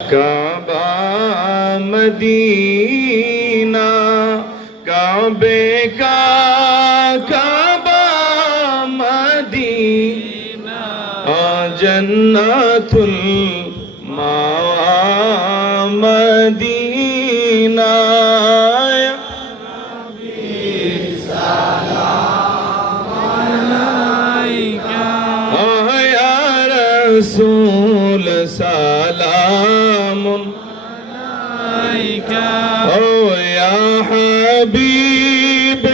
काबा Medina काबे का काबा Medina जन्नतुल मावा मदीना या रसूल सलाम ओ या हबीब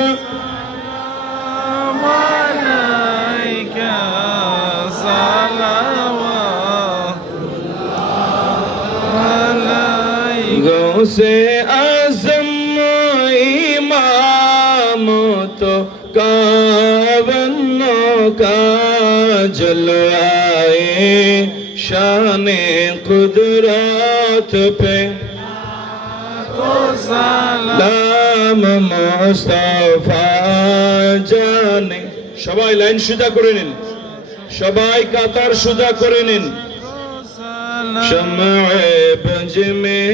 गौसे आज़म इमाम तो कावन्नों का जलवाए शाने कुदरत पे सलाम मुस्तफा जाने সবাই লাইন সোজা করে নিন সবাই কাতার সোজা করে নিন शम्अ बज में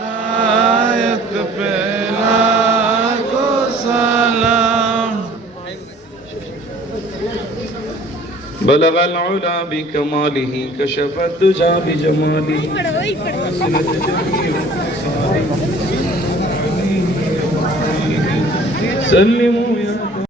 हिदायत पे लाखो सलाम बलग العلا بكماله كشف الدجى بجماله سلموا